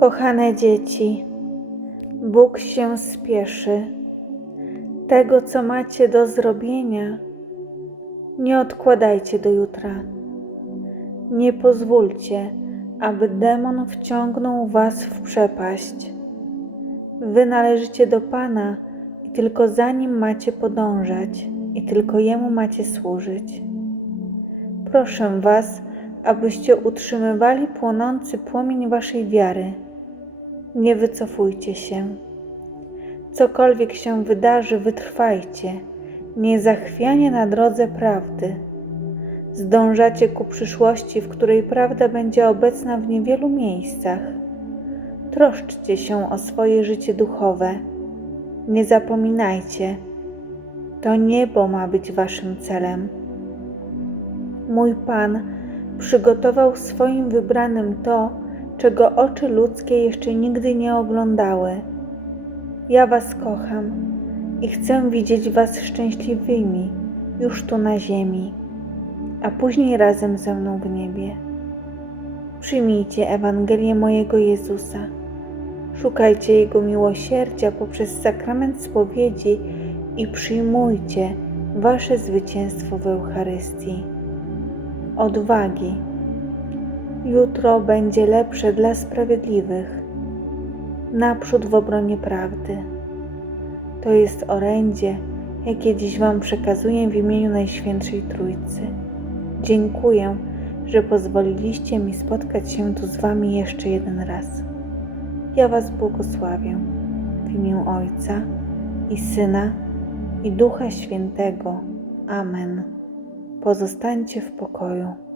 Kochane dzieci, Bóg się spieszy. Tego, co macie do zrobienia, nie odkładajcie do jutra. Nie pozwólcie, aby demon wciągnął was w przepaść. Wy należycie do Pana i tylko za nim macie podążać i tylko jemu macie służyć. Proszę was, abyście utrzymywali płonący płomień waszej wiary. Nie wycofujcie się. Cokolwiek się wydarzy, wytrwajcie, niezachwianie na drodze prawdy. Zdążacie ku przyszłości, w której prawda będzie obecna w niewielu miejscach. Troszczcie się o swoje życie duchowe. Nie zapominajcie, to niebo ma być waszym celem. Mój Pan przygotował swoim wybranym to, czego oczy ludzkie jeszcze nigdy nie oglądały. Ja Was kocham i chcę widzieć Was szczęśliwymi już tu na ziemi, a później razem ze mną w niebie. Przyjmijcie Ewangelię mojego Jezusa. Szukajcie Jego miłosierdzia poprzez sakrament spowiedzi i przyjmujcie Wasze zwycięstwo w Eucharystii. Odwagi. Jutro będzie lepsze dla sprawiedliwych. Naprzód w obronie prawdy. To jest orędzie, jakie dziś Wam przekazuję w imieniu Najświętszej Trójcy. Dziękuję, że pozwoliliście mi spotkać się tu z Wami jeszcze jeden raz. Ja Was błogosławię w imię Ojca i Syna i Ducha Świętego. Amen. Pozostańcie w pokoju.